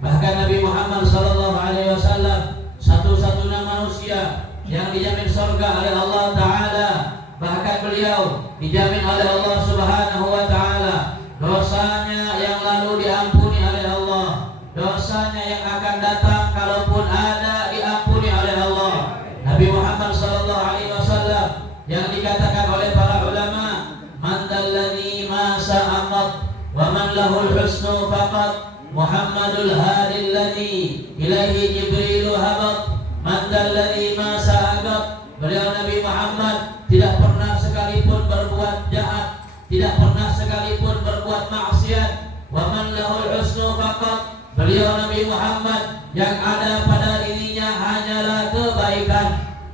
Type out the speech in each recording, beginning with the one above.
Bahkan Nabi Muhammad sallallahu alaihi wasallam satu-satunya manusia yang dijamin surga oleh Allah Ta'ala. Bahkan beliau dijamin oleh Allah Subhanahu wa Ta'ala dosanya yang lalu diampuni oleh Allah, dosanya yang akan datang kalaupun ada diampuni oleh Allah. Nabi Muhammad sallallahu alaihi wasallam yang dikatakan oleh para ulama, man dalladhi ma sa'aqat wa man lahul husnu faqat, Muhammadul hadi alladhi ilaihi Jibrilu habat, man dalladhi ma sa'aqat. Beliau Nabi Muhammad tidak pernah sekalipun berbuat jahat, tidak pernah sekalipun berbuat maksiat. Wa man lahul husnu faqat. Beliau Nabi Muhammad yang ada pada dirinya hanyalah kebaikan,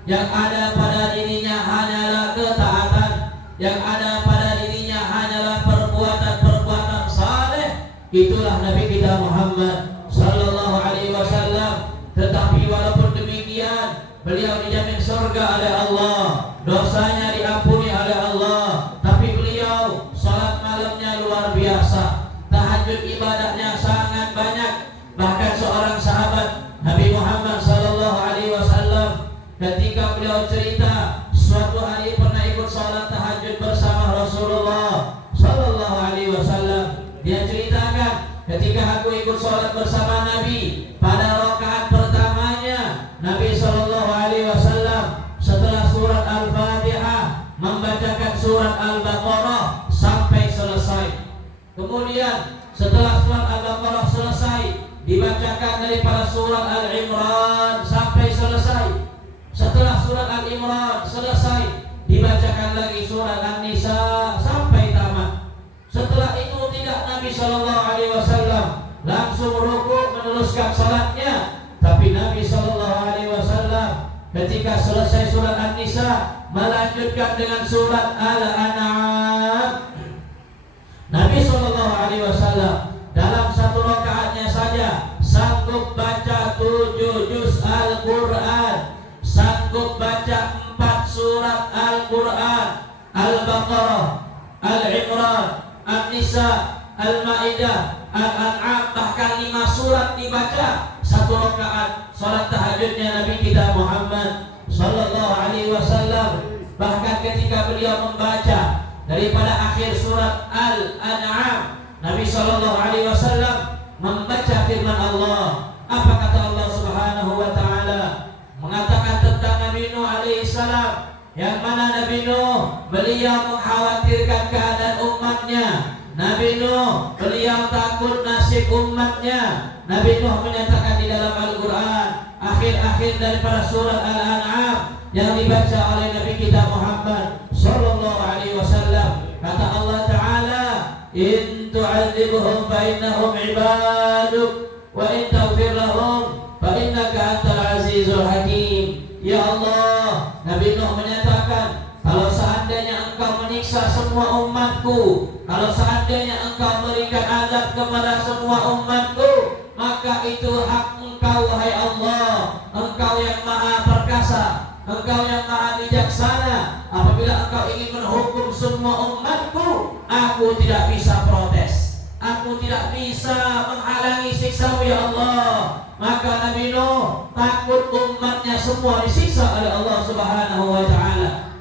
yang ada pada dirinya hanyalah ketaatan, yang ada pada dirinya hanyalah perbuatan-perbuatan saleh. Itulah Nabi kita Muhammad sallallahu alaihi wasallam. Tetapi walaupun demikian, beliau dijamin surga oleh Allah, dosanya diampuni oleh Allah. Tapi beliau salat malamnya luar biasa, tahajud ibadahnya sangat banyak. Bahkan seorang sahabat Nabi Muhammad sallallahu alaihi wasallam ketika beliau cerita suatu hari pernah ikut salat tahajud bersama Rasulullah sallallahu alaihi wasallam, dia ceritakan, ketika aku ikut salat bersama Nabi, pada rakaat pertamanya Nabi sallallahu alaihi wasallam setelah surat Al-Fatihah membacakan surat Al-Baqarah sampai selesai. Kemudian setelah surat Al-Baqarah selesai, dibacakan daripada surat Al-Imran sampai selesai. Setelah surat Al-Imran selesai, dibacakan lagi surat An-Nisa sampai tamat. Setelah itu tidak Nabi sallallahu alaihi wasallam langsung rukuk meneruskan salatnya, tapi Nabi sallallahu alaihi wasallam ketika selesai surat An-Nisa melanjutkan dengan surat Al-An'am. Nabi sallallahu alaihi wasallam dalam satu rakaatnya saja sanggup baca 7 juz Al-Quran, sanggup baca 4 surat Al-Quran, Al-Baqarah, Al-Imran, An-Nisa, Al-Ma'idah, Al-An'am, bahkan 5 surat dibaca satu rakaat salat tahajudnya Nabi kita Muhammad sallallahu alaihi wasallam. Bahkan ketika beliau membaca daripada akhir surat Al-An'am, Nabi sallallahu alaihi wasallam membaca firman Allah. Apa kata Allah Subhanahu wa taala? Mengatakan tentang Nabi Nuh alaihi salam, yang mana Nabi Nuh beliau mengkhawatirkan keadaan umatnya. Nabi Nuh beliau takut nasib umatnya. Nabi Nuh menyatakan di dalam Al-Quran akhir-akhir daripada surat Al-An'am yang dibaca oleh Nabi kita Muhammad sallallahu alaihi wasallam, kata Allah Ta'ala, in tu'adzibuhum fa innahum ibaduk wa in taghfir lahum fa innaka antal azizul hakim. Ya Allah, Nabi Nuh menyatakan, kalau seandainya engkau menyiksa semua umatku, kalau seandainya engkau memberikan azab kepada semua umatku, maka itu hak engkau wahai Allah. Engkau yang maha perkasa, engkau yang maha bijaksana. Apabila engkau ingin menghukum semua umatku, aku tidak bisa protes, aku tidak bisa menghalangi siksa-Mu ya Allah. Maka Nabi Nuh takut umatnya semua disiksa oleh Allah Subhanahu wa taala.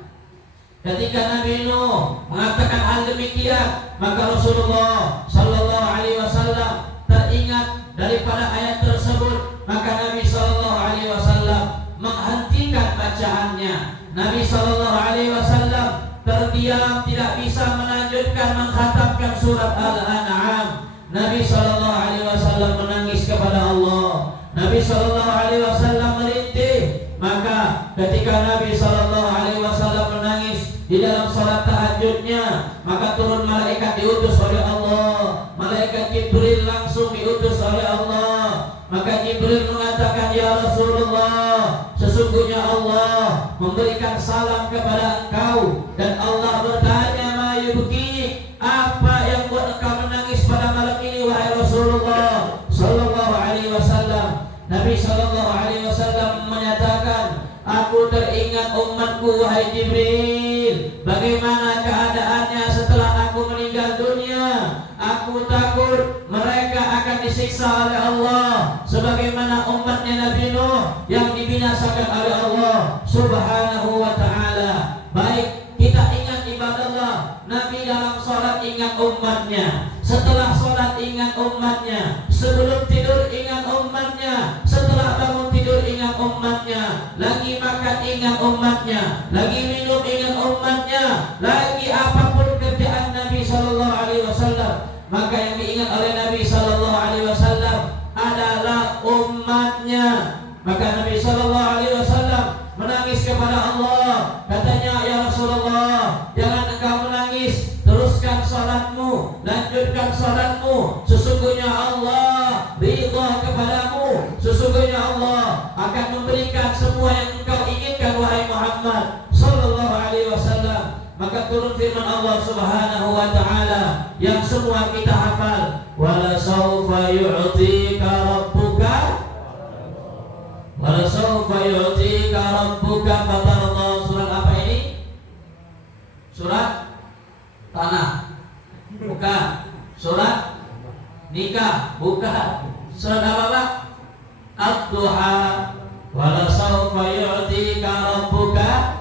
Ketika Nabi Nuh mengatakan hal demikian, maka Rasulullah sallallahu alaihi wasallam teringat daripada ayat tersebut. Maka Nabi sallallahu alaihi wasallam menghentikan bacaannya. Nabi sallallahu alaihi wasallam terdiam, tidak bisa melanjutkan mengkhatamkan surat Al-An'am. Nabi sallallahu alaihi wasallam menangis kepada Allah. Nabi sallallahu alaihi wasallam merintih. Maka ketika Nabi sallallahu alaihi wasallam menangis di dalam salat tahajudnya, maka turun malaikat diutus oleh Allah. Malaikat Jibril langsung diutus oleh Allah. Maka Jibril mengatakan, ya Rasulullah, sesungguhnya Allah memberikan salam kepada engkau, dan Allah bertanya, ma yubki, apa yang buat engkau menangis pada malam ini wahai Rasulullah sallallahu alaihi wasallam. Nabi sallallahu alaihi wasallam menyatakan, aku teringat umatku wahai Jibril, bagaimana keadaannya setelah aku meninggal dunia. Aku takut mereka akan disiksa disiksa oleh Allah, sebagaimana umatnya Nabi Nuh yang dibinasakan oleh Allah Subhanahu wa ta'ala. Baik, kita ingat ibadallah, Nabi dalam sholat ingat umatnya, setelah sholat ingat umatnya, sebelum tidur ingat umatnya, setelah bangun tidur ingat umatnya, lagi makan ingat umatnya, lagi minum ingat umatnya, lagi apapun kerjaan Nabi Sallallahu Alaihi Wasallam, maka yang diingat oleh Nabi Sallallahu Alaihi Wasallam adalah umatnya. Maka Nabi Sallallahu Alaihi Wasallam menangis kepada Allah, katanya, ya Rasulullah, jangan engkau menangis, teruskan salatmu, lanjutkan salatmu, sesungguhnya Allah ridha kepadamu, sesungguhnya Allah akan memberikan semua yang engkau inginkan wahai Muhammad Sallallahu Alaihi Wasallam. Maka turun firman Allah Subhanahu wa ta'ala yang semua kita hafal, wala sawfa yu'tika rabbuka, wala sawfa yu'tika rabbuka fatarda. Surat apa ini? Surat Tanah? Bukan. Surat Nikah? Bukan. Surat apa Pak? Ad-Duha. Wala sawfa yu'tika rabbuka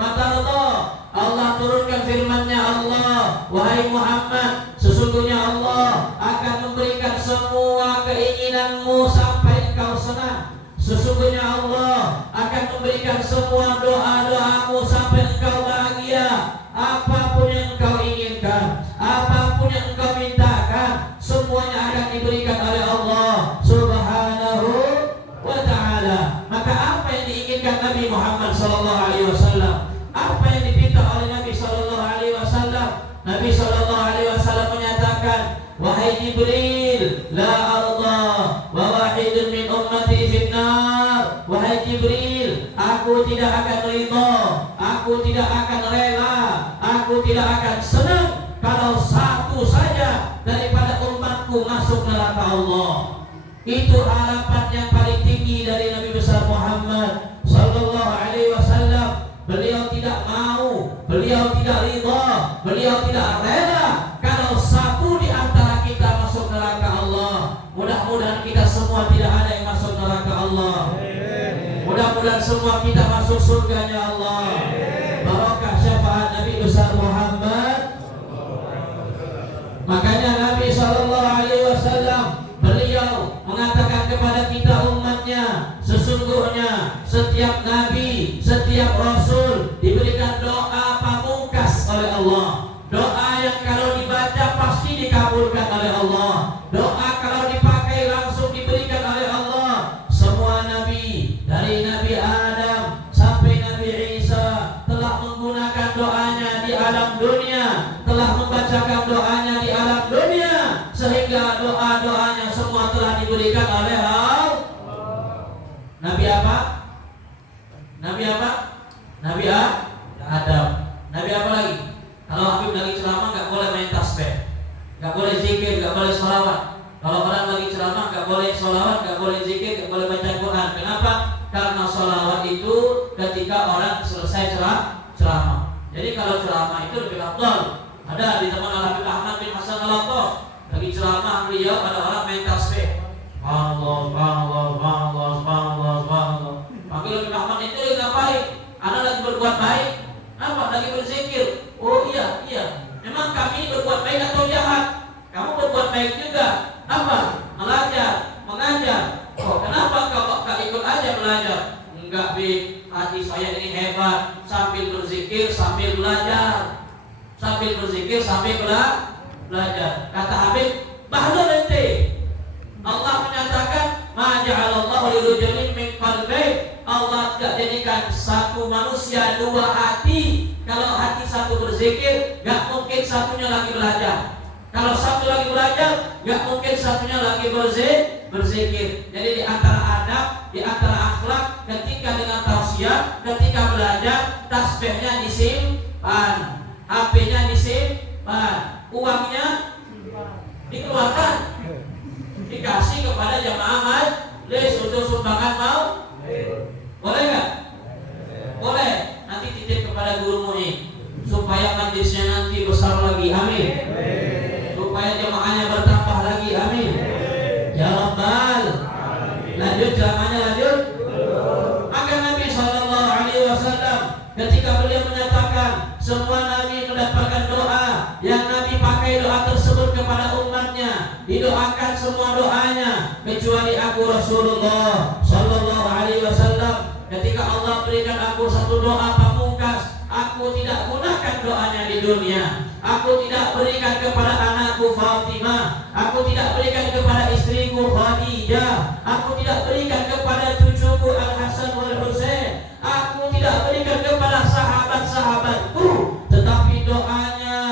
fatarda. Allah turunkan firman-Nya, Allah, wahai Muhammad, sesungguhnya Allah akan memberikan semua keinginanmu sampai engkau senang. Sesungguhnya Allah akan memberikan semua doa-doamu sampai engkau bahagia. Apapun yang engkau inginkan, apapun yang engkau mintakan, semuanya akan diberikan oleh Allah Subhanahu wa ta'ala. Maka apa yang diinginkan Nabi Muhammad sallallahu alaihi wasallam? Apa yang diminta oleh Nabi Sallallahu Alaihi Wasallam? Nabi Sallallahu Alaihi Wasallam menyatakan, wahai Jibril, la Allah wa wahidun min ummati finnar. Wahai Jibril, aku tidak akan ridha, aku tidak akan rela, aku tidak akan senang kalau satu saja daripada umatku masuk neraka Allah. Itu harapan yang paling tinggi dari Nabi besar Muhammad Sallallahu Alaihi Wasallam. Beliau tidak mau, beliau tidak ridha, beliau tidak rela kalau satu di antara kita masuk neraka Allah. Mudah-mudahan kita semua tidak ada yang masuk neraka Allah. Mudah-mudahan semua kita masuk surganya Allah. Barakah syafaat Nabi besar Muhammad. Makanya Nabi Sallallahu Alaihi Wasallam beliau mengatakan kepada kita umatnya, sesungguhnya setiap nabi, setiap rasul diberikan doa pamungkas oleh Allah. Doa yang kalau dibaca pasti dikabulkan oleh Allah. Doa kalau dipakai langsung diberikan oleh Allah. Semua nabi dari Nabi Adam sampai Nabi Isa telah menggunakan doanya di alam dunia, telah membacakan doanya di alam dunia, sehingga doa-doanya semua telah diberikan oleh Allah. Nabi apa? Nabi apa? Nabi Adam. Nabi apa lagi? Kalau Habib lagi ceramah nggak boleh main tasbih, nggak boleh zikir, nggak boleh sholawat. Kalau orang lagi ceramah nggak boleh sholawat, nggak boleh zikir, nggak boleh baca Quran. Kenapa? Karena sholawat itu ketika orang selesai ceramah. Jadi kalau ceramah itu lebih afdal. Ada di zaman Al-Habib Ahmad bin Hasan Al-Lattaf lagi ceramah, beliau ada orang main tasbih. Allah, Allah, Allah, Allah, Allah. Panggil Habib Ahmad itu lagi ngapain? Anda lagi berbuat baik? Apa? Lagi berzikir? Oh iya, iya. Memang kami berbuat baik atau jahat? Kamu berbuat baik juga. Apa? Belajar, mengajar. Oh, kenapa kau gak ikut aja belajar? Enggak, Bi. Hati saya ini hebat. Sambil berzikir, sambil belajar. Sambil berzikir, sambil belajar. Kata Habib, bahlul ente. Allah menyatakan, ma ja'alallahu lirajulin min qalbayn. Allah tidak jadikan satu manusia dua hati. Kalau hati satu berzikir, gak mungkin satunya lagi belajar. Kalau satu lagi belajar, gak mungkin satunya lagi berzikir. Jadi di antara adab, di antara akhlak, ketika dengan tausiah, ketika belajar, tasbihnya disimpan, HP-nya disimpan, uangnya dikeluarkan, dikasih kepada jamaah majelis untuk sumbangan. Mau? Boleh nggak? Boleh. Nanti titip kepada guru mu'in supaya majlisnya nanti besar lagi. Amin. Supaya jamaahnya bertambah lagi. Amin. Lanjut ceramahnya, lanjut. Maka Nabi Sallallahu Alaihi Wasallam ketika beliau menyatakan semua Nabi mendapatkan doa, yang Nabi pakai doa tersebut kepada umatnya, didoakan semua doanya kecuali aku Rasulullah Sallallahu Alaihi Wasallam. Ketika Allah berikan aku satu doa pamungkas, aku tidak gunakan doanya di dunia. Aku tidak berikan kepada anakku Fatimah, aku tidak berikan kepada istriku Khadijah, aku tidak berikan kepada cucuku Al Hasan wal Husain, aku tidak berikan kepada sahabat-sahabatku, tetapi doanya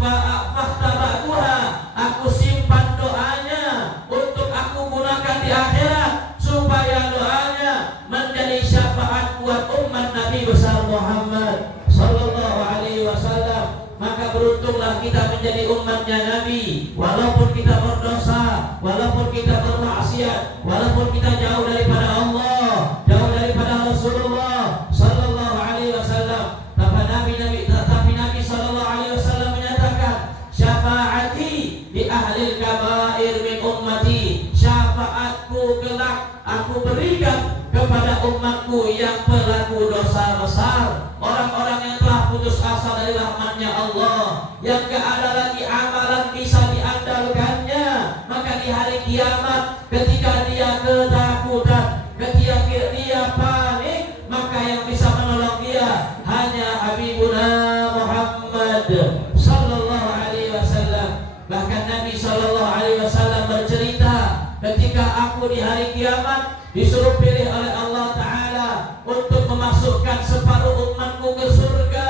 fa'tabatuha, aku simpan doanya untuk aku gunakan di akhirat, supaya doanya menjadi syafaat buat umat Nabi besar Muhammad Sallallahu Alaihi Wasallam. Maka beruntunglah kita menjadi umatnya Nabi, walaupun kita berdosa, walaupun kita bermaksiat, walaupun kita jauh daripada Allah, jauh daripada Rasulullah Sallallahu Alaihi Wasallam. Tetapi Nabi Sallallahu Alaihi Wasallam menyatakan, syafaati di ahli kabair min ummati, syafaatku kelak aku berikan kepada umatku yang pelaku dosa besar, orang-orang yang telah putus asa dari rahmatnya Allah, yang gak ada lagi amalan bisa diandalkannya. Maka di hari kiamat ketika dia ketakutan, ketika dia panik, maka yang bisa menolong dia hanya Habibuna Muhammad Sallallahu Alaihi Wasallam. Bahkan Nabi Sallallahu Alaihi Wasallam bercerita, ketika aku di hari kiamat disuruh pilih oleh Allah Ta'ala untuk memasukkan separuh umatku ke surga,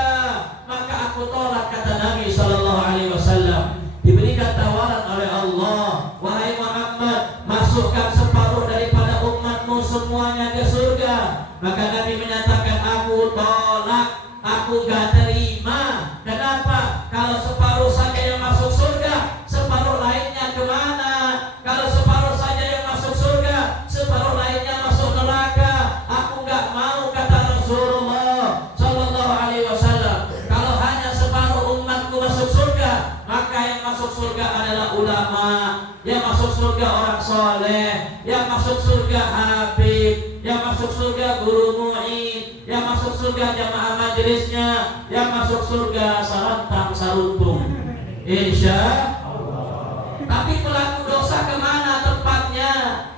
maka aku tolak, kata Nabi Sallallahu Alaihi Wasallam. Diberikan tawaran oleh Allah, wahai Muhammad, masukkan separuh daripada umatmu semuanya ke surga. Maka Nabi menyatakan, aku tolak, aku gak terima. Kenapa? Kalau separuh saja yang masuk surga, separuh lainnya kemana? Kalau separuh saja yang masuk surga, separuh lainnya masuk neraka. Aku gak mau, kata Rasulullah Sallallahu Alaihi Wasallam. Kalau hanya separuh umatku masuk surga, maka yang masuk surga adalah ulama, yang masuk surga orang soleh, yang masuk surga habib, yang masuk surga guru mu'id, yang masuk surga jamaah majelisnya, yang masuk surga sarantang saruntung, insya Allah. Tapi pelaku dosa kemana tempatnya?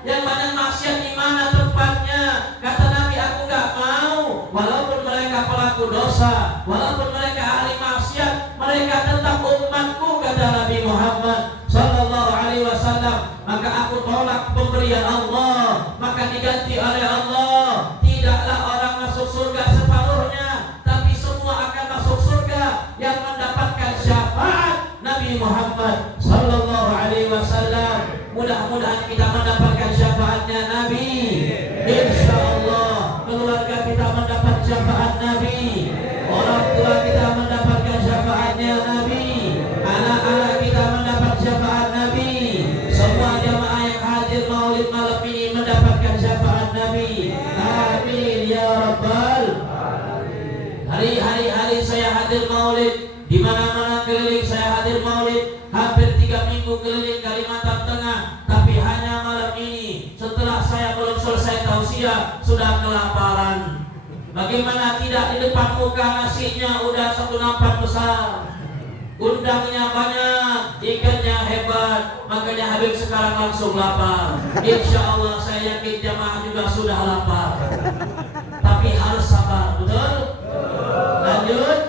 Yang banyak maksiat di mana tempatnya? Kata Nabi, aku gak mau. Walaupun mereka pelaku dosa, walaupun mereka ahli maksiat, mereka tetap umatku, kata Nabi Muhammad Sallallahu Alaihi Wasallam. Maka aku tolak pemberian Allah, maka diganti oleh Allah. Tidaklah orang masuk surga separuhnya, tapi semua akan masuk surga yang mendapatkan syafaat Nabi Muhammad Sallallahu Alaihi Wasallam. Mudah-mudahan kita mendapatkan syafaatnya Nabi. Insya Allah keluarga kita mendapat syafaat Nabi, orang tua kita mendapatkan syafaatnya Nabi, anak-anak kita mendapat syafaat Nabi, semua jamaah yang hadir maulid malam ini mendapatkan syafaat Nabi. Amin ya Rabbal alamin. Hari-hari saya hadir maulid, di mana-mana keliling saya hadir maulid, hampir 3 minggu keliling Kalimantan Tengah. Tapi hanya malam ini, setelah saya belum selesai tausiah, sudah kelaparan. Bagaimana tidak, di depan muka nasinya udah 1 nampan besar, undangnya banyak, ikannya hebat. Makanya Habib sekarang langsung lapar. Insya Allah saya yakin jamaah juga sudah lapar. Tapi harus sabar, betul? Lanjut.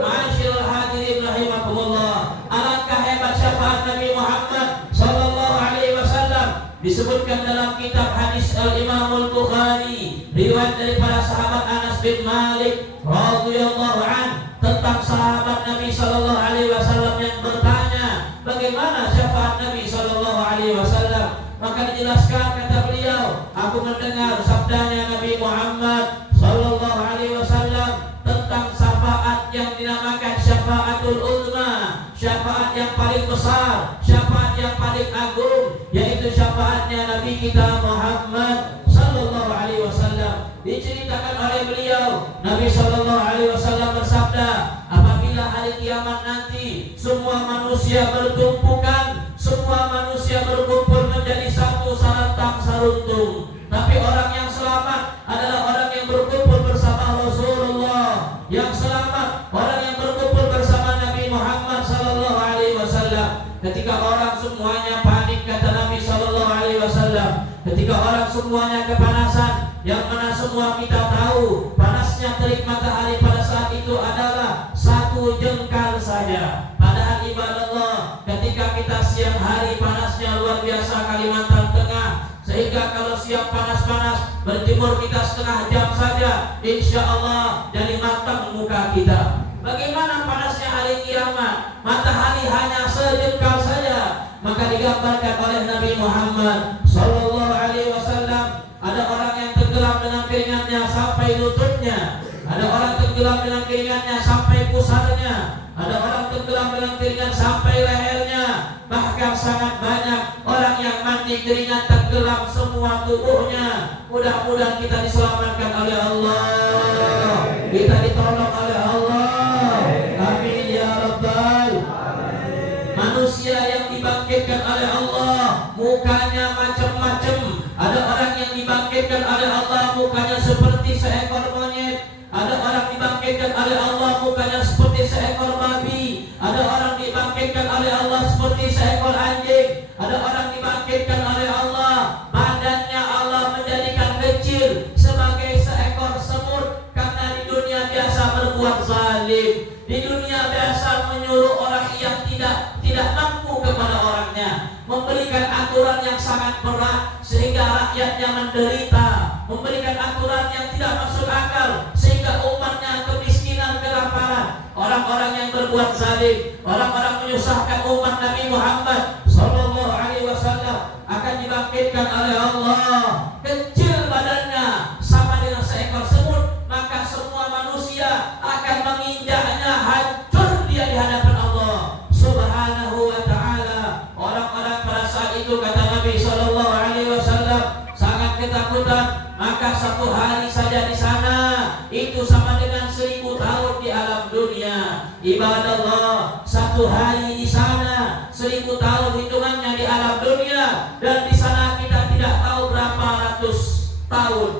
Ma'asyiral hadirin rahimakumullah. Alangkah hebat syafaat Nabi Muhammad Sallallahu Alaihi Wasallam. Disebutkan dalam kitab hadis Al-Imam Al-Bukhari, riwayat daripada sahabat Anas bin Malik radhiyallahu an, tentang sahabat Nabi Sallallahu Alaihi Wasallam yang bertanya, bagaimana syafaat Nabi Sallallahu Alaihi Wasallam? Maka dijelaskan, kata beliau, aku mendengar sabdanya Nabi Muhammad Sallallahu Alaihi Wasallam tentang syafaat yang dinamakan syafaatul uzma, syafaat yang paling besar, syafaat yang paling agung, yaitu syafaatnya Nabi kita Muhammad Sallallahu Alaihi Wasallam. Diceritakan oleh beliau, Nabi Sallallahu Alaihi Wasallam bersabda, apabila hari kiamat nanti semua manusia bertumpukan, semua manusia berkumpul menjadi satu, salat ketika orang semuanya kepanasan, yang mana semua kita tahu panasnya terik matahari pada saat itu adalah satu jengkal saja. Padahal ibadallah, ketika kita siang hari panasnya luar biasa Kalimantan Tengah, sehingga kalau siang panas-panas berjemur kita setengah jam saja, insya Allah jadi matang muka kita. Bagaimana panasnya hari kiamat? Matahari hanya sejengkal saja. Maka digambarkan oleh Nabi Muhammad sallallahu alaihi wasallam, ada orang yang tenggelam dengan keringatnya sampai lututnya, ada orang tenggelam dengan keringatnya sampai pusarnya, ada orang tenggelam dengan keringat sampai lehernya. Bahkan sangat banyak orang yang mandi keringat tenggelam semua tubuhnya. Mudah-mudahan kita diselamatkan oleh Allah, kita ditolong oleh Allah. Amin ya rabbal. Manusia yang dibangkitkan oleh Allah mukanya macam-macam. Ada orang yang dibangkitkan oleh Allah mukanya seperti seekor monyet, ada orang dibangkitkan oleh Allah mukanya seperti seekor babi, ada orang dibangkitkan oleh Allah seperti seekor anjing, ada orang dibangkitkan oleh Allah badannya Allah menjadikan kecil sebagai seekor semut, karena di dunia biasa berbuat zalim, di dunia biasa menyuruh orang yang tidak mampu kepada orangnya, memberikan aturan yang sangat berat sehingga rakyatnya menderita, memberikan aturan yang tidak masuk akal sehingga umatnya kemiskinan, kelaparan. Orang-orang yang berbuat zalim, orang-orang menyusahkan umat Nabi Muhammad sallallahu alaihi wasallam akan dibangkitkan oleh Allah. Kecil badannya sama dengan seekor semut, maka semua manusia akan menginjaknya, hancur dia di hadapan Allah Subhanahu wa ta'ala. Orang-orang pada saat itu, kata Nabi sallallahu alaihi wasallam, sangat ketakutan. Maka satu hari saja di sana itu sama dengan 1000 tahun di alam dunia. Ibadallah, satu hari di sana 1000 tahun hitungannya di alam dunia, dan di sana kita tidak tahu berapa ratus tahun,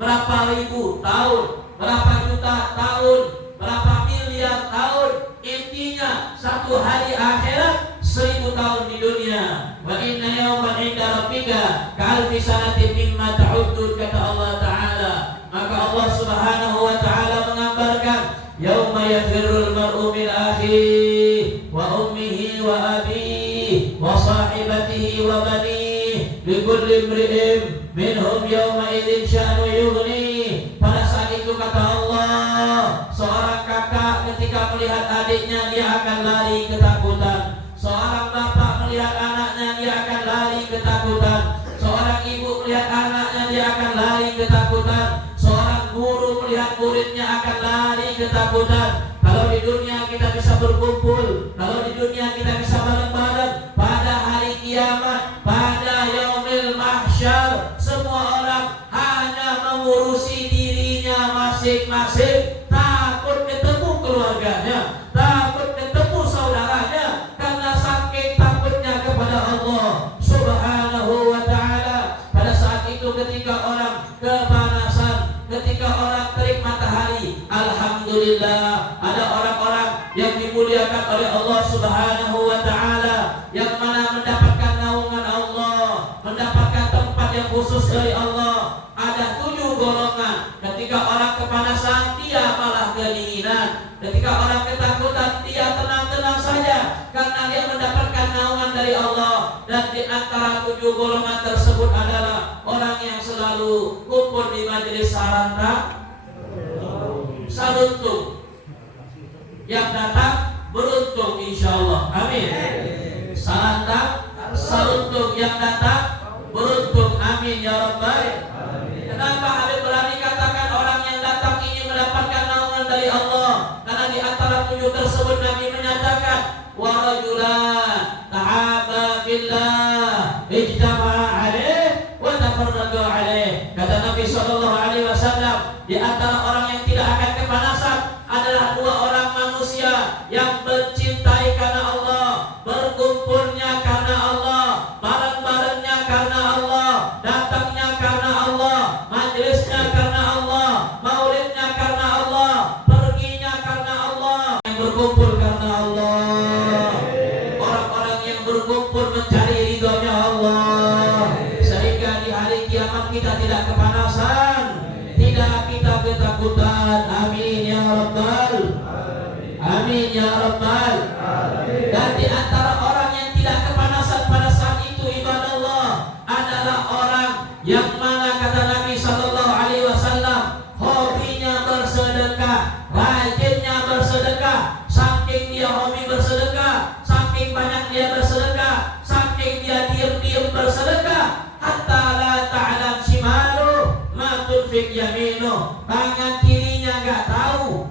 berapa ribu tahun, berapa juta tahun, berapa miliar tahun. Intinya satu hari akhirat 1000 tahun di dunia. Wa inna yawman 'inda rabbika ka'alfi sanatin mimma ta'uddun, kata Allah Ta'ala. Maka Allah Subhanahu wa Ta'ala mengambarkan yauma yafirrul mar'u min akhihi wa ummihi wa abihi wa sahibatihi wa banihi likulli imri'in minhum yawma idzin sya'nu yughni. Pada saat itu, kata Allah, seorang kakak ketika melihat adiknya dia akan lari ketakutan. Seorang bapak melihat anaknya dia akan lari ketakutan. Seorang ibu melihat anaknya dia akan lari ketakutan. Seorang guru melihat muridnya akan lari ketakutan. Kalau di dunia kita bisa berkumpul, kalau di dunia kita bisa bareng-bareng, pada hari kiamat, pada yaumil mahsyar, semua orang hanya mengurusi dirinya masing-masing. Takut ketemu keluarganya, takut ketemu saudaranya, karena saking takutnya kepada Allah Subhanahu wa Ta'ala. Pada saat itu ketika orang kepanasan, ketika orang terik matahari, alhamdulillah ada orang-orang yang dimuliakan oleh Allah Subhanahu wa Ta'ala, yang mana mendapatkan naungan Allah, mendapatkan tempat yang khusus dari Allah. Ada 7 golongan. Ketika orang kepanasan dia malah kedinginan, ketika orang ketakutan dia tenang-tenang saja karena dia mendapatkan naungan dari Allah. Dan di antara 7 golongan tersebut adalah orang yang selalu kumpul di majelis sarantang, saruntung, yang datang beruntung insyaallah. Amin. Sarantang, saruntung, yang datang beruntung. Amin ya rabbal. Kenapa Habib berani katakan orang yang datang ini mendapatkan naungan dari Allah? Karena di antara 7 tersebut Nabi menyatakan, wa rajulan ta'aba billah ijtama'a alaih wa tafarraqu alaih. Kata Nabi sallallahu alaihi wasallam, di antara orang yang tidak akan kepanasan adalah 2 orang manusia yang mencintai karena Allah, berkumpulnya karena Allah, bareng-barengnya karena Allah, datangnya karena Allah, majelisnya karena Allah, maulidnya karena Allah, perginya karena Allah, yang berkumpul karena Allah. Orang-orang yang berkumpul mencari ridhonya Allah, sehingga di hari kita tidak kepanasan, tidak kita ketakutan. Amin ya rabbal, amin ya rabbal. Dan di antara orang yang tidak kepanasan pada saat itu, ibadallah, adalah orang yang mana kata Nabi sallallahu alaihi wasallam, hobinya bersedekah, rajinnya bersedekah. Saking dia hobi bersedekah, saking banyak dia bersedekah, saking dia diam-diam bersedekah, hatta la ta'lam shimalu ma tunfik yaminu. Tangan kirinya enggak tahu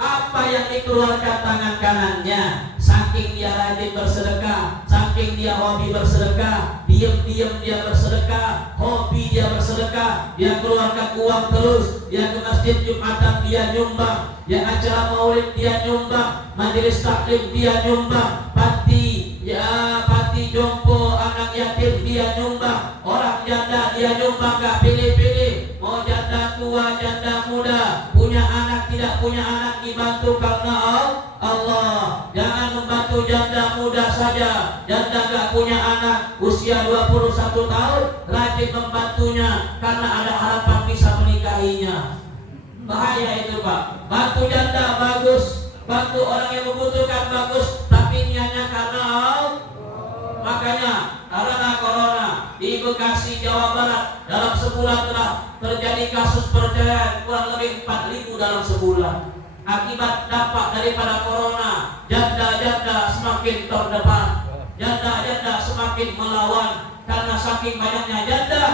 apa yang dikeluarkan tangan kanannya. Saking dia rajin bersedekah, saking dia hobi bersedekah, diam-diam dia bersedekah, hobi dia bersedekah, dia keluarkan uang terus, dia ke masjid Jumatan dia nyumbang, dia acara maulid dia nyumbang, majelis taklim dia nyumbang, panti jompo anak yatim dia nyumbang, orang janda dia nyumbang, gak pilih-pilih, mau janda tua janda muda, punya anak tidak punya anak, dibantu karena Allah. Jangan membantu janda muda saja, janda gak punya anak usia 21 tahun, rajin membantunya karena ada harapan bisa menikahinya. Bahaya itu Pak. Bantu janda bagus, bantu orang yang membutuhkan bagus, tapi niatnya karena Allah. Makanya karena corona di Bekasi, Jawa Barat, dalam sebulan telah terjadi kasus perceraian kurang lebih 4.000 dalam sebulan. Akibat dampak daripada corona, janda-janda semakin terdepan, janda-janda semakin melawan. Karena saking banyaknya janda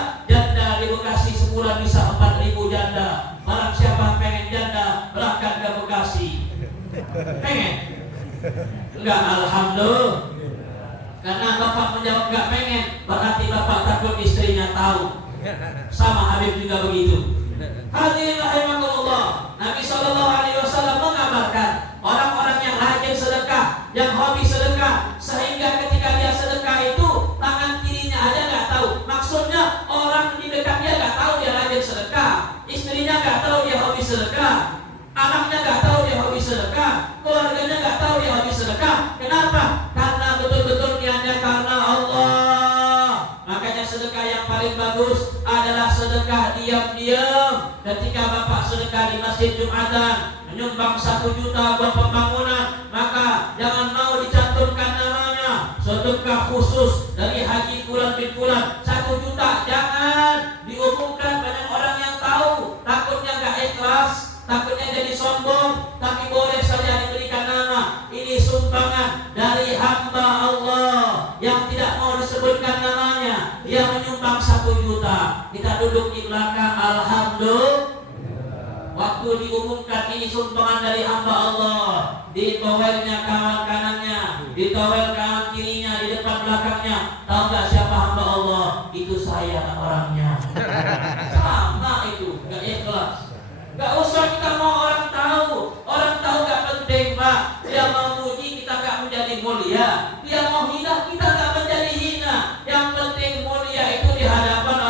di Bekasi sebulan bisa 4.000 janda. Barang siapa pengen janda, berangkat ke Bekasi. Pengen? Enggak, alhamdulillah. Karena bapak menjawab enggak pengen, berarti bapak takut istrinya tahu. Sama Habib juga begitu. Hadirin rahimakumullah, Nabi sallallahu alaihi wasallam mengabarkan orang-orang yang rajin sedekah, yang hobi sedekah, sehingga ketika dia sedekah itu tangan kirinya aja enggak tahu. Maksudnya orang di dekat dia enggak tahu dia rajin sedekah, istrinya enggak tahu dia hobi sedekah, anaknya enggak tahu dia hobi sedekah, keluarganya enggak tahu dia hobi sedekah. Kenapa? Karena betul-betul niatnya karena Allah. Makanya sedekah yang paling bagus adalah sedekah diam-diam. Ketika bapak sedekah di masjid Jumatan, menyumbang 1 juta buat pembangunan, maka jangan mau dicantumkan namanya sedekah khusus dari Haji Fulan bin Fulan 1 juta. Jangan diumumkan, banyak orang yang tahu, takutnya gak ikhlas, takutnya jadi sombong. Tapi boleh saja diberikan nama, ini sumbangan dari hamba Allah yang tidak mau disebutkan namanya, dia menyumbang 1 juta. Kita duduk di belakang, alhamdulillah. Waktu diumumkan ini sumbangan dari hamba Allah, di towelnya kanan kanannya, di towel kanan kirinya, di depan belakangnya, tahu nggak siapa hamba Allah? Itu saya orangnya. Sama itu, nggak ikhlas. Nggak usah kita mau orang tahu nggak penting Pak. Dia mau muji kita nggak menjadi mulia, dia mau hina kita nggak menjadi hina. Yang penting mulia itu di hadapan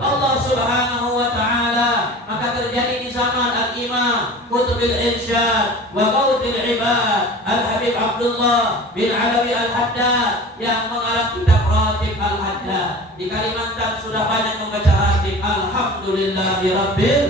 Allah Subhanahu wa Ta'ala. Maka terjadi di zaman Al-Imam Qutbil Irsyad wa Qawtil Ibad Al-Habib Abdullah bin Alawi Al-Haddad yang mengarang kitab Ratib Al-Haddad. Di Kalimantan sudah banyak membaca Ratib. Alhamdulillahirabbil.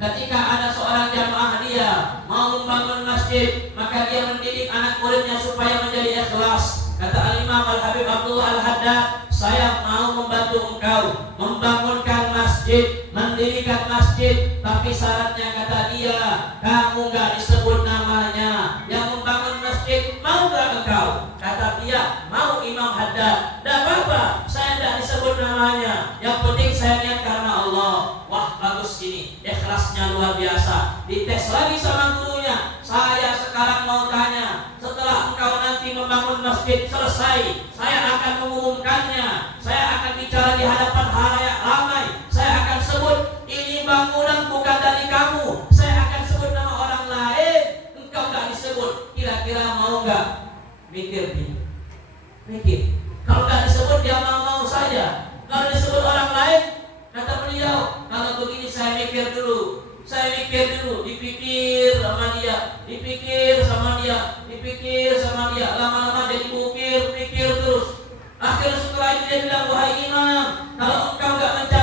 Ketika ada seorang jamaah dia mau membangun masjid, maka dia mendidik anak muridnya supaya menjadi ikhlas. Kata Al-Imam Al-Habib Abdullah Al-Haddad, saya mau membantu engkau membangunkan masjid, mendirikan masjid, tapi syaratnya kata dia, kamu gak disebut namanya. Yang membangun masjid mau gak engkau? Kata dia, mau Imam Haddad. Dan apa? Saya gak disebut namanya. Yang penting saya niat karena Allah. Wah bagus ini, ikhlasnya luar biasa. Dites lagi sama gurunya. Saya sekarang mau tanya, setelah engkau nanti membangun masjid selesai, saya akan mengumumkannya, saya akan bicara di hadapan halayak ramai, saya akan sebut ini bangunan bukan dari kamu, saya akan sebut nama orang lain, engkau gak disebut. Kira-kira mau gak? Mikir nih, mikir. Kalau gak disebut dia mau saja. Kalau disebut orang lain, kata beliau, kalau begini saya mikir dulu, dipikir sama dia, dipikir sama dia, lama-lama jadi mikir terus. Akhirnya setelah itu dia bilang, wahai imam, kalau engkau gak mencari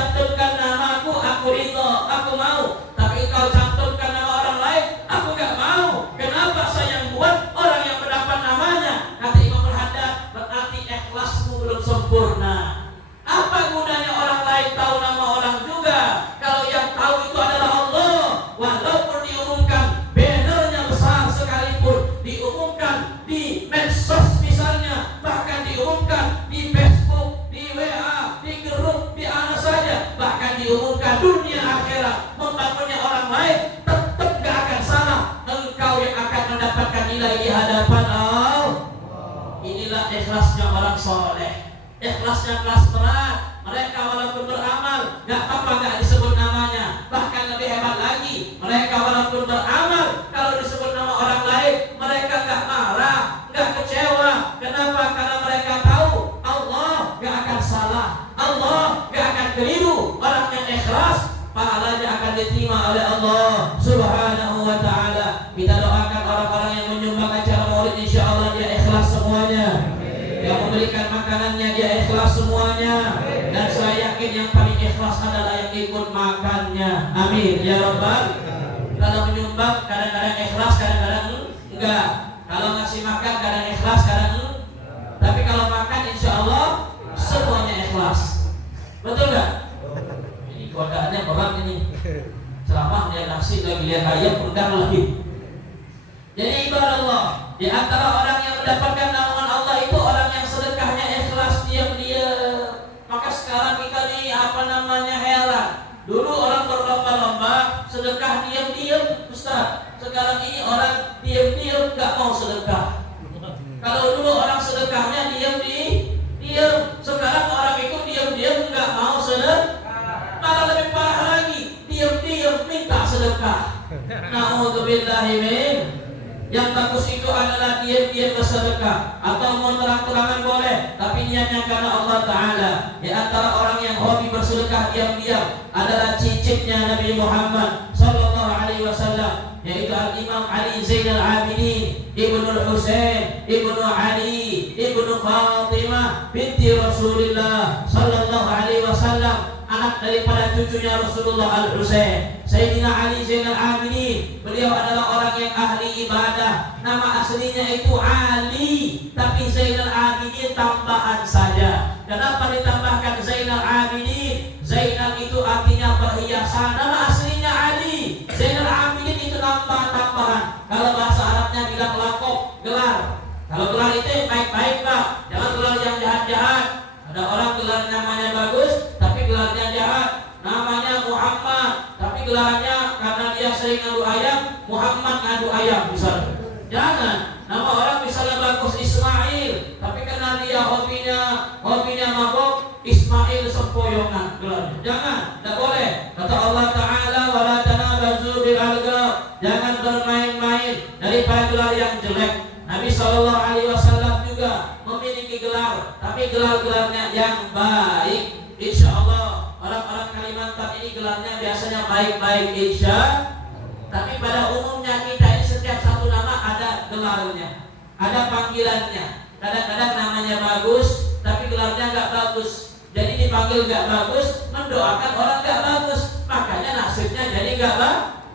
sempurna. Apa gunanya orang lain tahu nama orang juga kalau yang tahu itu adalah Allah? Walaupun diumumkan bannernya besar sekalipun, diumumkan di medsos misalnya, bahkan diumumkan di Facebook, di WA, di grup, di mana saja, bahkan diumumkan dunia akhirat, membangunnya orang lain, tetap gak akan salah. Engkau yang akan mendapatkan nilai di hadapan Allah. Inilah ikhlasnya orang soleh. Ikhlasnya kelas berat. Mereka walaupun beramal, gak apa-apa gak disebut namanya. Bahkan lebih hebat lagi, mereka walaupun beramal, kalau disebut nama orang lain, mereka gak marah, gak kecewa. Kenapa? Karena mereka tahu Allah gak akan salah, Allah gak akan keliru. Orang yang ikhlas, pahalanya akan diterima oleh Allah Subhanahu wa ta'ala. Kita doakan orang-orang yang menyumbang acara maulid, insya Allah dia ikhlas semuanya. Yang memberikan makanannya dia ikhlas semuanya. Dan saya yakin yang paling ikhlas adalah yang ikut makannya. Amin ya Rabbal. Kalau menyumbang kadang-kadang ikhlas, kadang-kadang enggak. Kalau ngasih makan kadang ikhlas, kadang enggak. Tapi kalau makan insya Allah semuanya ikhlas. Betul enggak? Ini godaannya berat ini. Ceramah lihat nasi lagi, lihat ayam pegang lagi. Jadi ibarat Allah, di antara orang yang mendapatkan naungan Allah itu orang yang sedekahnya ikhlas, diam-diam. Maka sekarang kita nih heran. Dulu orang berlomba-lomba sedekah diam-diam, Ustaz. Sekarang ini orang diam-diam nggak mau sedekah. Kalau dulu orang sedekahnya diam, sekarang orang itu diam-diam nggak mau sedekah. Malah lebih parah lagi, diam-diam minta sedekah. Na'udzubillahi min. Yang bagus itu adalah diam-diam bersedekah, atau mau terang-terangan boleh, tapi niatnya karena Allah Ta'ala. Di antara orang yang hobi bersedekah diam-diam adalah cicitnya Nabi Muhammad Sallallahu Alaihi Wasallam, yaitu Al-Imam Ali Zainal Abidin Ibnu Husain Ibnu Ali Ibnu Fatimah binti Rasulullah Sallallahu Alaihi Wasallam, anak daripada cucunya Rasulullah Al-Husain. Sayyidina Ali Zainal Abidin, beliau adalah orang yang ahli ibadah. Nama aslinya itu Ali, tapi Zainal Abidin tambahan saja. Kenapa ditambahkan Zainal Abidin? Zainal itu artinya perhiasan. Nama aslinya Ali. Zainal Abidin itu tambahan. Kalau bahasa Arabnya bilang lakop, gelar. Kalau gelar itu baik-baik Pak, jangan gelar yang jahat-jahat. Ada orang gelar namanya bagus, tapi gelarnya jahat. Namanya Muhammad, tapi gelarnya karena dia sering ngadu ayam, Muhammad ngadu ayam misalnya. Jangan. Nama orang misalnya bagus Ismail, tapi karena dia hobinya mabok, Ismail sempoyongan gelarnya. Jangan, tidak boleh. Kata Allah Ta'ala, wala tanabazu bil alqab. Jangan bermain-main daripada gelar yang jelek. Nabi Sallallahu Alaihi Wasallam juga memiliki gelar, tapi gelar-gelarnya yang baik. Insya Allah orang-orang Kalimantan ini gelarnya biasanya baik-baik, insya. Tapi pada umumnya kita ini setiap satu nama ada gelarnya, ada panggilannya. Kadang-kadang namanya bagus, tapi gelarnya nggak bagus. Jadi dipanggil nggak bagus, mendoakan orang nggak bagus. Makanya nasibnya jadi nggak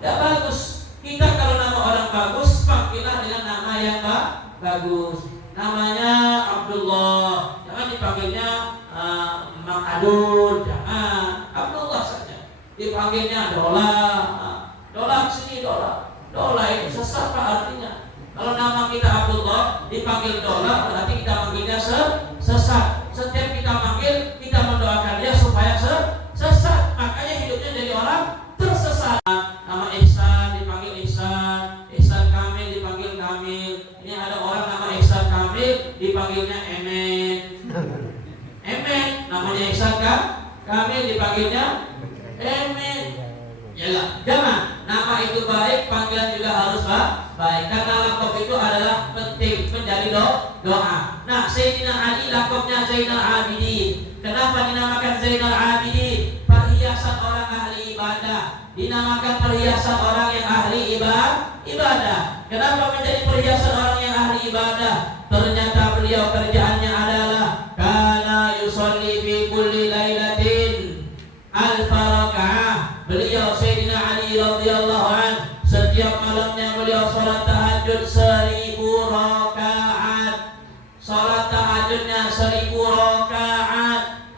bagus. Kita kalau nama orang bagus, panggillah dengan nama yang bagus. Namanya Abdullah, jangan dipanggilnya Mang Adul, jangan. Abdullah saja. Dipanggilnya Dola sini Dola itu sesat Pak artinya. Kalau nama kita Abdullah dipanggil Dola, berarti kita manggilnya sesat. Setiap kita manggil, kita mendoakan dia supaya sesat. Makanya hidupnya jadi orang tersesat. Nama Ihsan dipanggil Ihsan, Ihsan Kamil dipanggil Kamil. Ini ada orang nama Ihsan Kamil dipanggilnya Emen. Emen namanya Ihsan Kamil dipanggilnya Emen. Yalah, jangan. Nama itu baik, panggilan juga harus baik. Karena lakop itu adalah penting menjadi doa. Nah, Sayyidina Ali lakopnya Zainal Abidin. Kenapa dinamakan Zainal Abidin? Perhiasan orang ahli ibadah. Dinamakan perhiasan orang yang ahli ibadah. Kenapa menjadi perhiasan orang yang ahli ibadah? Ternyata beliau kerjaannya adalah kana yusolli fi kulli lailatin alfa rakaah. Beliau Sayyidina Ali radhiyallahu an, setiap malamnya beliau salat tahajud 1000 rakaat. Salat tahajudnya 1000 rakaat.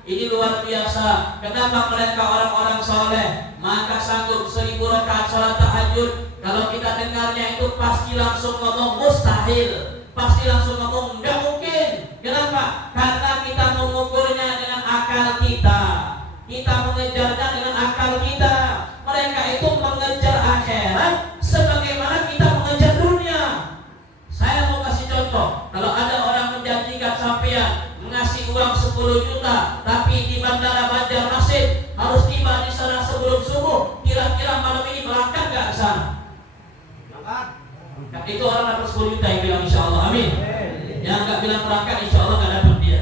Ini luar biasa. Kenapa mereka orang-orang soleh? Maka sanggup 1000 rakaat sholat tahajud. Kalau kita dengarnya itu pasti langsung ngomong mustahil, pasti langsung ngomong nggak mungkin. Kenapa? Karena kita mengukurnya dengan akal kita, kita mengejarnya dengan akal kita. Mereka itu mengejar akhirat sebagaimana kita mengejar dunia. Saya mau kasih contoh. Kalau ada orang menjanjikan sampean mengasih uang 10 juta, tapi di Bandara Banjarmasin harus tiba di sana sebelum subuh, kira-kira malam ini berangkat nggak ke sana? Itu orang dapat 10 juta yang bilang insya Allah, amin. Yang nggak bilang berangkat insya Allah nggak dapat dia.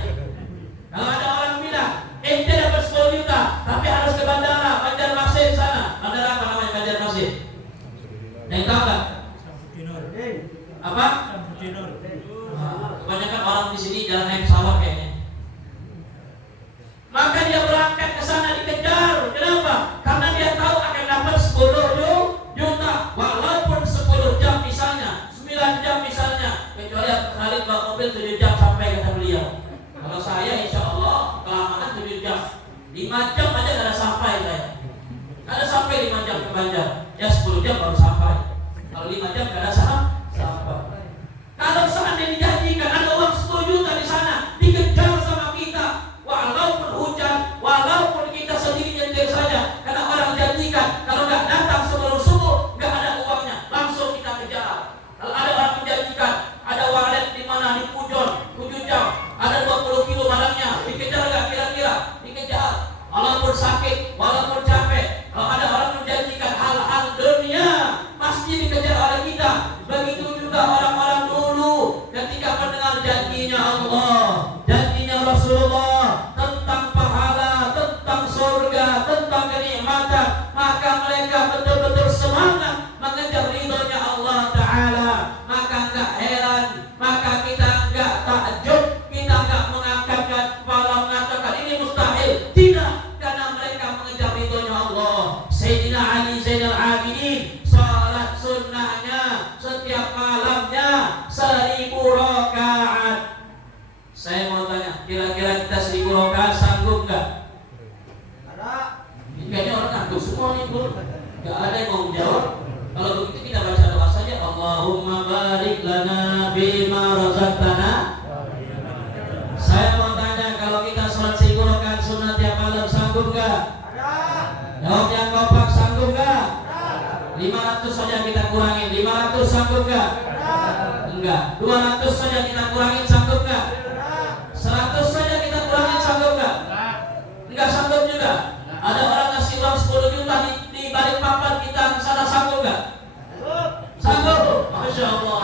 Kalau ada orang bilang dia dapat 10 juta tapi harus ke Bandara Banjarmasin sana. Bandara apa namanya Banjarmasin? Yang tahu nggak? Apa? Kebanyakan orang di sini jarang naik pesawat kayaknya. Maka dia berangkat ke sana dikejar. Kenapa? Karena dia tahu akan dapat 10 juta, walaupun 10 jam misalnya, 9 jam misalnya, kecuali Khalid bawa mobil 7 jam sampai kata beliau. Kalau saya insya Allah kelamaan 7 jam, 5 jam aja gak ada sampai saya. Gak ada sampai 5 jam ke Banjar. Ya 10 jam baru sampai. Kalau 5 jam gak ada sampai. Kalau seandainya dijanjikan ada uang 10 juta di sana, dikejar sama kita, walaupun hujan, walaupun kita sendiri nyetir saja, karena orang janjikan kalau nggak datang sebelum subuh nggak ada uangnya, langsung kita kejar. Kalau ada orang menjanjikan ada walet di mana di Pujon, jam, ada 20 kilo barangnya, dikejar nggak kira-kira? Dikejar, walaupun sakit, walaupun capek. Kalau ada orang menjanjikan hal-hal dunia, pasti dikejar oleh kita. Begitu juga orang-orang dulu ketika mendengar janjinya Allah, janjinya Rasulullah tentang pahala, tentang surga, tentang kenikmatan, maka mereka betul-betul semangat mengejar ridhonya Allah Ta'ala. Maka enggak heran, maka kita enggak takjub, kita enggak mengangkat kepala mengatakan ini mustahil. Tidak, karena mereka mengejar ridhonya Allah. Sayyidina Ali Zainal Abidin salat sunnahnya setiap malamnya 1000 rakaat. Saya mau tanya, kira-kira kita 1000 rakaat sanggup gak? Ada. Kayaknya orang ngantuk semua nih bro. Gak ada yang mau menjawab. Kalau begitu kita baca doa saja. Allahumma barik lana bima razaqtana. Saya mau tanya, kalau kita sholat 1000 rakaat sunat tiap malam sanggup gak? Ada. Jawab yang kompak, sanggup gak? 500 saja kita kurangin. 500 sanggup gak? Enggak. 200 saja kita kurangin, sanggup gak? 100 saja kita kurangin, sanggup gak? Enggak sanggup juga. Ada orang ngasih uang 10 juta di balik papan kita sana, sanggup gak? Sanggup. Masya Allah.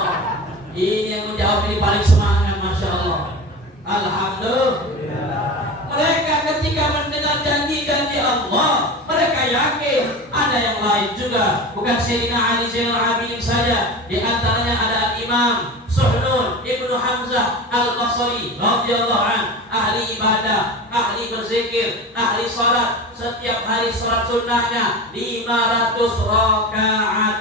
Ini yang menjawab ini paling semangat, Masya Allah. Alhamdulillah. Mereka ketika mendengar janji-janji Allah, mereka yakin ada yang lain juga. Bukan Sayyidina Ali Zainal Abidin saja. Di antaranya ada Imam Suhnun Ibnu Hamzah Al-Basri radhiyallahu an, ahli ibadah, ahli berzikir, ahli salat. Setiap hari salat sunnahnya 500 rakaat.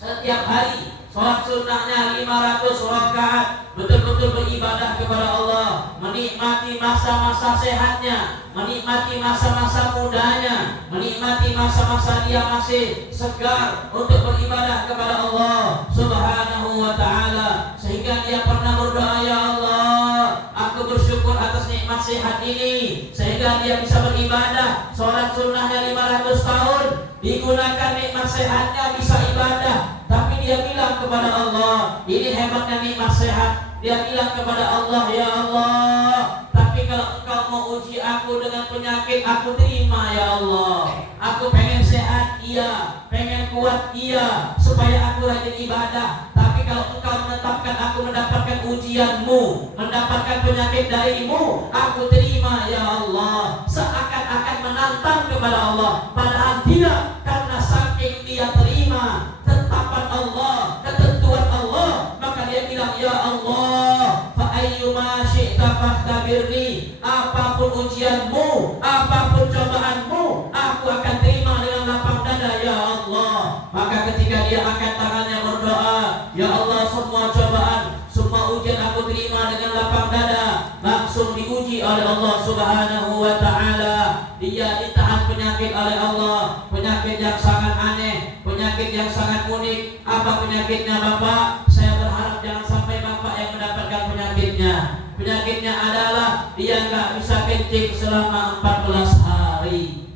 Setiap hari salat sunnahnya 500 rakaat. Betul-betul beribadah kepada Allah, menikmati masa-masa sehatnya, menikmati masa-masa mudanya, menikmati masa-masa dia masih segar untuk beribadah kepada Allah Subhanahu wa ta'ala. Sehingga dia pernah berdoa, ya Allah, aku bersyukur atas nikmat sehat ini, sehingga dia bisa beribadah. Sholat sunnahnya 500 tahun, digunakan nikmat sehatnya bisa ibadah. Tapi dia bilang kepada Allah, ini hebatnya nikmat sehat. Dia bilang kepada Allah, ya Allah, tapi kalau engkau mau uji aku dengan penyakit, aku terima ya Allah. Aku pengen sehat, iya. Pengen kuat, iya. Supaya aku rajin ibadah. Tapi kalau engkau menetapkan aku mendapatkan ujianmu, mendapatkan penyakit darimu, aku terima ya Allah. Seakan-akan menantang kepada Allah, padahal tidak. Karena saking dia terima tetapan Allah, ketentuan Allah, maka dia bilang, ya Allah, fa ayyuma syi'ta fakhtabirni. Apapun ujianmu, apapun cobaanmu, aku akan terima dengan lapang dada ya Allah. Maka ketika dia angkat tangannya berdoa, ya Allah, semua cobaan, semua ujian aku terima dengan lapang dada. Langsung diuji oleh Allah Subhanahu wa taala. Dia ditahan penyakit oleh Allah, penyakit yang sangat aneh, penyakit yang sangat unik. Apa penyakitnya Bapak? Saya berharap jangan sampai Bapak yang mendapatkan penyakitnya. Penyakitnya adalah dia nggak bisa kencing selama 14 hari.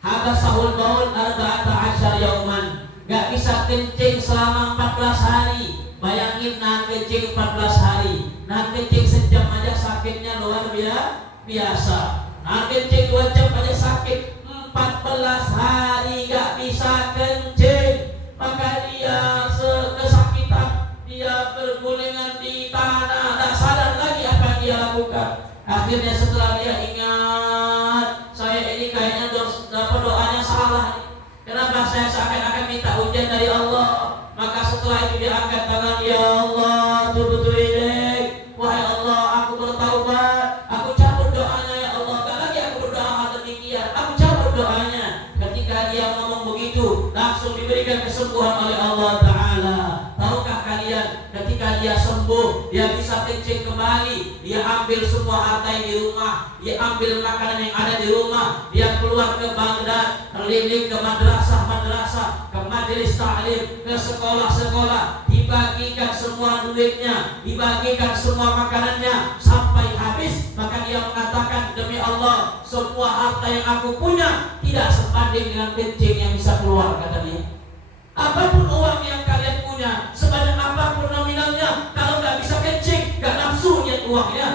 Habasahul baul arba'ata asyar yauman. Nggak bisa kencing selama 14 hari. Bayangin nahan kencing 14 hari. Nahan kencing sejam aja sakitnya luar biasa. Nahan kencing 2 jam aja sakit. 14 hari nggak bisa kencing. Maka dia kesakitan, dia bergulingan di tanah, tak sadar lagi apa yang dia lakukan. Akhirnya setelah dia ingat, saya ini kayaknya doanya salah. Kenapa saya seakan-akan minta ujian dari Allah? Maka setelah itu dia angkat tangan, ya Allah, tubtu ilaik. Wahai Allah, aku bertaubat. Aku cabut doanya ya Allah. Gak lagi aku berdoa hal demikian. Aku cabut doanya. Ketika dia ngomong begitu, langsung diberikan kesembuhan oleh Allah Ta'ala. Tahukah kalian, ketika dia sembuh, dia bisa kencing kembali. Dia ambil semua harta yang di rumah, dia ambil makanan yang ada di rumah, dia keluar ke Baghdad, keliling ke madrasah, ke majelis ta'lim, ke sekolah-sekolah, dibagikan semua duitnya, dibagikan semua makanannya sampai habis. Maka dia mengatakan, demi Allah, semua harta yang aku punya tidak sebanding dengan kencing yang bisa keluar, kata dia. Apapun uang yang kalian punya, sebanyak apapun nominalnya, kalau nggak bisa kencing, nggak nafsu lihat uangnya.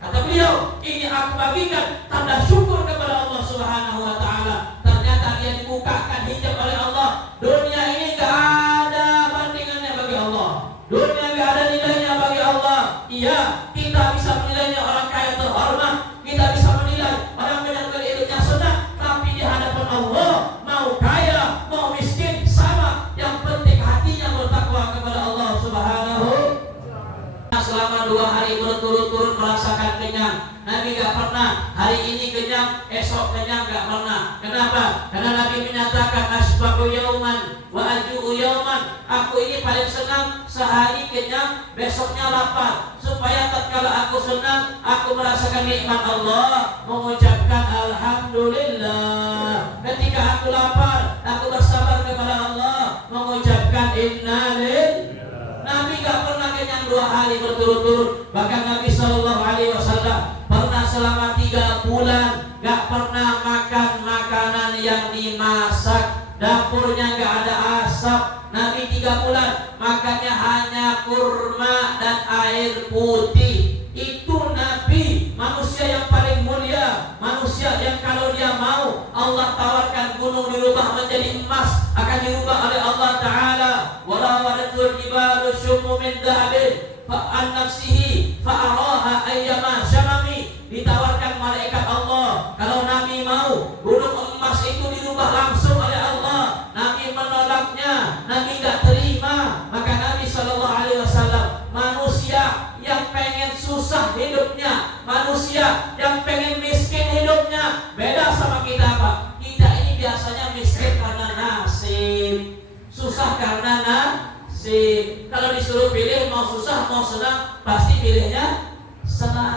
Kata beliau, ini aku bagikan tanda syukur kepada Allah Subhanahu wa taala. Ternyata dia dibukakan hijab oleh Allah. Dunia ini nggak ada bandingannya bagi Allah. Dunia nggak ada nilainya bagi Allah. Iya, kita bisa menilainya orang kaya terhormat, kita bisa menilai orang menyangkal hidupnya senang, tapi di hadapan Allah, mau kaya, mau miskin, sama. Yang penting hatinya bertakwa kepada Allah Subhanahu. Selama 2 hari berturut-turut merasakan kenyang. Nabi gak pernah hari ini kenyang, esok kenyang, gak pernah. Kenapa? Karena Nabi menyatakan asba'u yauman wa aju'u yauman. Aku ini paling senang sehari kenyang, besoknya lapar. Supaya tatkala aku senang, aku merasakan nikmat Allah, mengucapkan alhamdulillah. Ketika aku lapar, aku bersabar kepada Allah, mengucapkan innalillah. Nabi gak pernah kenyang 2 hari berturut-turut. Bahkan Nabi SAW pernah selama 3 bulan gak pernah makan makanan yang dimasak. Dapurnya gak ada asap. Nabi 3 bulan makannya hanya kurma dan air putih. Itu Nabi, manusia yang paling mulia, manusia yang kalau dia mau Allah tawarkan gunung dirubah menjadi emas, akan dirubah oleh Allah Ta'ala. Wala waratul jibalu syummu min dhahabin fa'an nafsihi fa'araha ayyama syamami. Ditawarkan malaikat Allah, kalau Nabi mau gunung emas itu dirubah langsung oleh Allah. Nabi menolaknya, Nabi gak terima. Maka Nabi SAW, manusia yang pengen susah hidupnya, manusia yang pengen miskin hidupnya, beda sama kita Pak. Kita ini biasanya miskin karena nasib, susah karena nasib. Kalau disuruh pilih mau susah mau senang, pasti pilihnya senang.